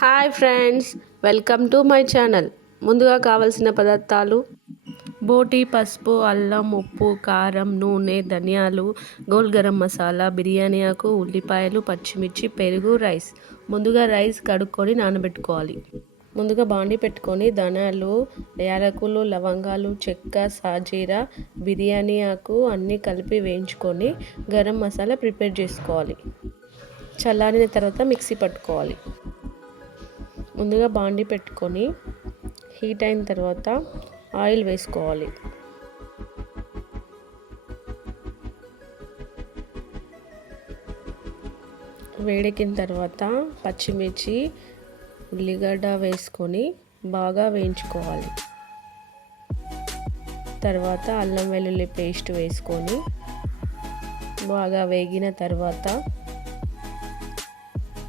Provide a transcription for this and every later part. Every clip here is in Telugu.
Hi friends, welcome to my channel. ముందుగా కావాల్సిన పదార్థాలు: బోటి, పసుపు, అల్లం, ఉప్పు, కారం, నూనె, ధనియాలు, గోల్ గరం మసాలా, బిర్యానీ ఆకు, ఉల్లిపాయలు, పచ్చిమిర్చి, పెరుగు, రైస్. ముందుగా రైస్ కడుక్కొని నానబెట్టుకోవాలి. ముందుగా బాండి పెట్టుకొని ధనియాలు, యాలకులు, లవంగాలు, చెక్క, సాజీరా, బిర్యానీ ఆకు అన్నీ కలిపి వేయించుకొని గరం మసాలా ప్రిపేర్ చేసుకోవాలి. చల్లారిన తర్వాత మిక్సీ పట్టుకోవాలి. ముందుగా బాండి పెట్టుకొని హీట్ అయిన తర్వాత ఆయిల్ వేసుకోవాలి. వేడెక్కిన తర్వాత పచ్చిమిర్చి, ఉల్లిగడ్డ వేసుకొని బాగా వేయించుకోవాలి. తర్వాత అల్లం వెల్లుల్లి పేస్ట్ వేసుకొని బాగా వేగిన తర్వాత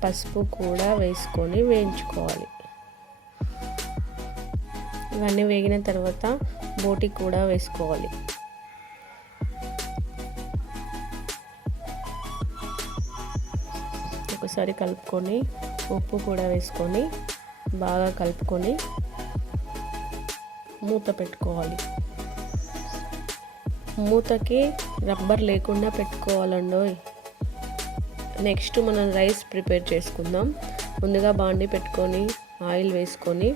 పసుపు కూడా వేసుకొని వేయించుకోవాలి. ఇవన్నీ వేగిన తర్వాత బోటి కూడా వేసుకోవాలి. ఒకసారి కలుపుకొని ఉప్పు కూడా వేసుకొని బాగా కలుపుకొని మూత పెట్టుకోవాలి. మూతకి రబ్బర్ లేకుండా పెట్టుకోవాలండోయ్. నెక్స్ట్ మనం రైస్ ప్రిపేర్ చేసుకుందాం. ముందుగా బాండి పెట్టుకొని ఆయిల్ వేసుకొని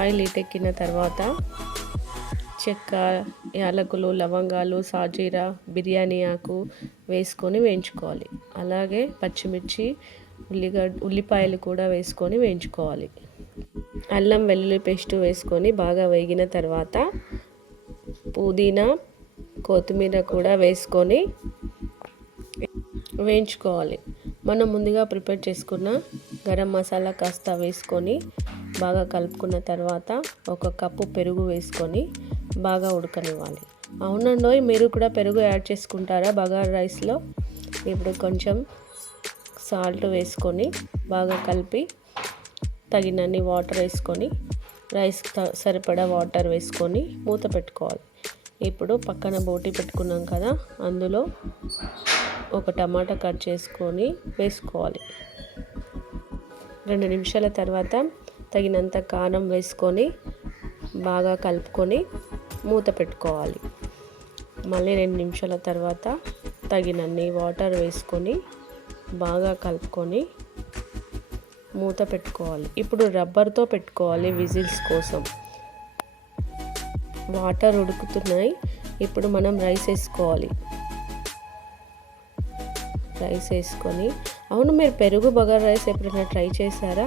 ఆయిల్ ఎక్కిన తర్వాత చెక్క, యాలకులు, లవంగాలు, సాజీరా, బిర్యానీ ఆకు వేసుకొని వేయించుకోవాలి. అలాగే పచ్చిమిర్చి, ఉల్లిపాయలు కూడా వేసుకొని వేయించుకోవాలి. అల్లం వెల్లుల్లి పేస్ట్ వేసుకొని బాగా వేగిన తర్వాత పుదీనా, కొత్తిమీర కూడా వేసుకొని వేయించుకోవాలి. మనం ముందుగా ప్రిపేర్ చేసుకున్న గరం మసాలా కాస్త వేసుకొని బాగా కలుపుకున్న తర్వాత 1 కప్పు పెరుగు వేసుకొని బాగా ఉడకనివ్వాలి. అవునండోయ్, మీరు కూడా పెరుగు యాడ్ చేసుకుంటారా బగారా రైస్లో? ఇప్పుడు కొంచెం సాల్ట్ వేసుకొని బాగా కలిపి తగినన్ని వాటర్ వేసుకొని రైస్ సరిపడా వాటర్ వేసుకొని మూత పెట్టుకోవాలి. ఇప్పుడు పక్కన బోటి పెట్టుకున్నాం కదా, అందులో 1 టమాటా కట్ చేసుకొని వేసుకోవాలి. 2 నిమిషాల తర్వాత తగినంత కారం వేసుకొని బాగా కలుపుకొని మూత పెట్టుకోవాలి. మళ్ళీ 2 నిమిషాల తర్వాత తగినన్ని వాటర్ వేసుకొని బాగా కలుపుకొని మూత పెట్టుకోవాలి. ఇప్పుడు రబ్బర్తో పెట్టుకోవాలి విజిల్స్ కోసం. వాటర్ ఉడుకుతున్నాయి. ఇప్పుడు మనం రైస్ వేసుకోవాలి. రైస్ వేసుకొని, అవును, మీరు పెరుగు బగారా రైస్ ఎప్పుడైనా ట్రై చేశారా?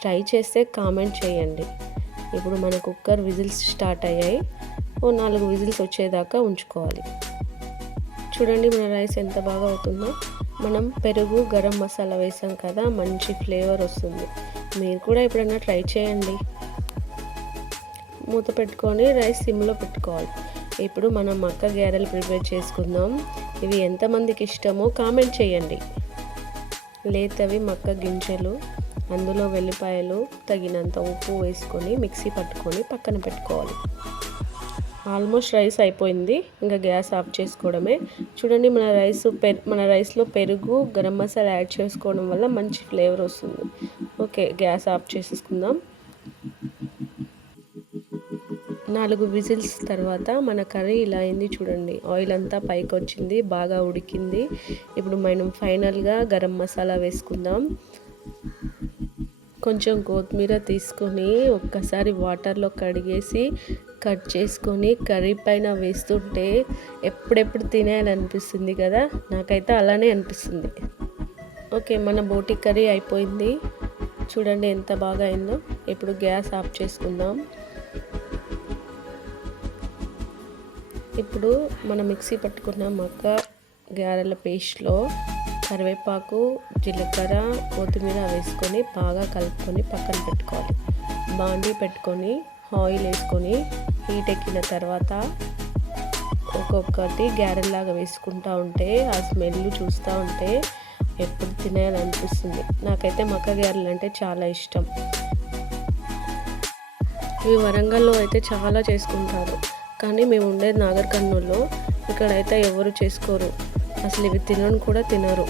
ట్రై చేస్తే కామెంట్ చేయండి. ఇప్పుడు మన కుక్కర్ విజిల్స్ స్టార్ట్ అయ్యాయి. 4 విజిల్స్ వచ్చేదాకా ఉంచుకోవాలి. చూడండి మన రైస్ ఎంత బాగా అవుతుందో. మనం పెరుగు, గరం మసాలా వేసాం కదా, మంచి ఫ్లేవర్ వస్తుంది. మీరు కూడా ఎప్పుడైనా ట్రై చేయండి. మూత పెట్టుకొని రైస్ సిమ్లో పెట్టుకోవాలి. ఇప్పుడు మనం మక్క గారెలు ప్రిపేర్ చేసుకుందాం. ఇవి ఎంతమందికి ఇష్టమో కామెంట్ చేయండి. లేతవి మక్క గింజలు, అందులో వెల్లిపాయలు, తగినంత ఉప్పు వేసుకొని మిక్సీ పట్టుకొని పక్కన పెట్టుకోవాలి. ఆల్మోస్ట్ రైస్ అయిపోయింది. ఇంకా గ్యాస్ ఆఫ్ చేసుకోవడమే. చూడండి మన రైస్లో పెరుగు, గరం మసాలా యాడ్ చేసుకోవడం వల్ల మంచి ఫ్లేవర్ వస్తుంది. ఓకే, గ్యాస్ ఆఫ్ చేసేసుకుందాం. 4 విజిల్స్ తర్వాత మన కర్రీ ఇలా అయింది. చూడండి, ఆయిల్ అంతా పైకి వచ్చింది, బాగా ఉడికింది. ఇప్పుడు మనం ఫైనల్గా గరం మసాలా వేసుకుందాం. కొంచెం కొత్తిమీర తీసుకొని ఒక్కసారి వాటర్లో కడిగేసి కట్ చేసుకొని కర్రీ పైన వేస్తుంటే ఎప్పుడెప్పుడు తినేయాలనిపిస్తుంది కదా. నాకైతే అలానే అనిపిస్తుంది. ఓకే, మన బోటి కర్రీ అయిపోయింది. చూడండి ఎంత బాగా అయిందో. ఇప్పుడు గ్యాస్ ఆఫ్ చేసుకుందాం. ఇప్పుడు మనం మిక్సీ పట్టుకున్న మక్క గారెల పేస్ట్లో కరివేపాకు, జీలకర్ర, కొత్తిమీర వేసుకొని బాగా కలుపుకొని పక్కన పెట్టుకోవాలి. బాండీ పెట్టుకొని ఆయిల్ వేసుకొని హీట్ ఎక్కిన తర్వాత ఒక్కొక్కటి గారెల్లాగా వేసుకుంటూ ఉంటే ఆ స్మెల్ చూస్తూ ఉంటే ఎప్పుడు తినేయాలనిపిస్తుంది. నాకైతే మక్క గారెలు అంటే చాలా ఇష్టం. ఇవి వరంగల్లో అయితే చాలా చేసుకుంటారు, కానీ మేము ఉండేది నాగర్ కర్నూల్లో. ఇక్కడైతే ఎవరు చేసుకోరు. అసలు ఇవి తినను కూడా తినరు.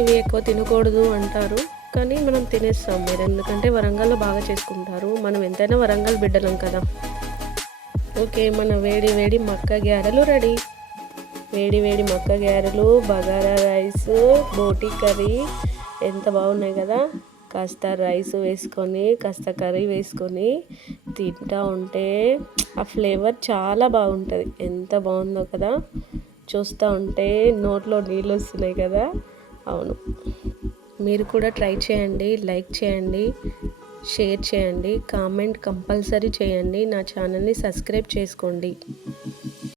ఇవి ఎక్కువ తినకూడదు అంటారు, కానీ మనం తినేస్తాం మీరు, ఎందుకంటే వరంగల్లో బాగా చేసుకుంటారు. మనం ఎంతైనా వరంగల్ బిడ్డలం కదా. ఓకే, మన వేడి వేడి మక్క గారెలు రెడీ. వేడి వేడి మక్క గారెలు, బగారా రైస్, బోటి కర్రీ ఎంత బాగున్నాయి కదా. కాస్త రైస్ వేసుకొని కాస్త కర్రీ వేసుకొని తింటా ఉంటే ఆ ఫ్లేవర్ చాలా బాగుంటుంది. ఎంత బాగుందో కదా, చూస్తూ ఉంటే నోట్లో నీళ్ళు వస్తున్నాయి కదా. అవును, మీరు కూడా ట్రై చేయండి, లైక్ చేయండి, షేర్ చేయండి, కామెంట్ కంపల్సరీ చేయండి, నా ఛానల్ని సబ్స్క్రైబ్ చేసుకోండి.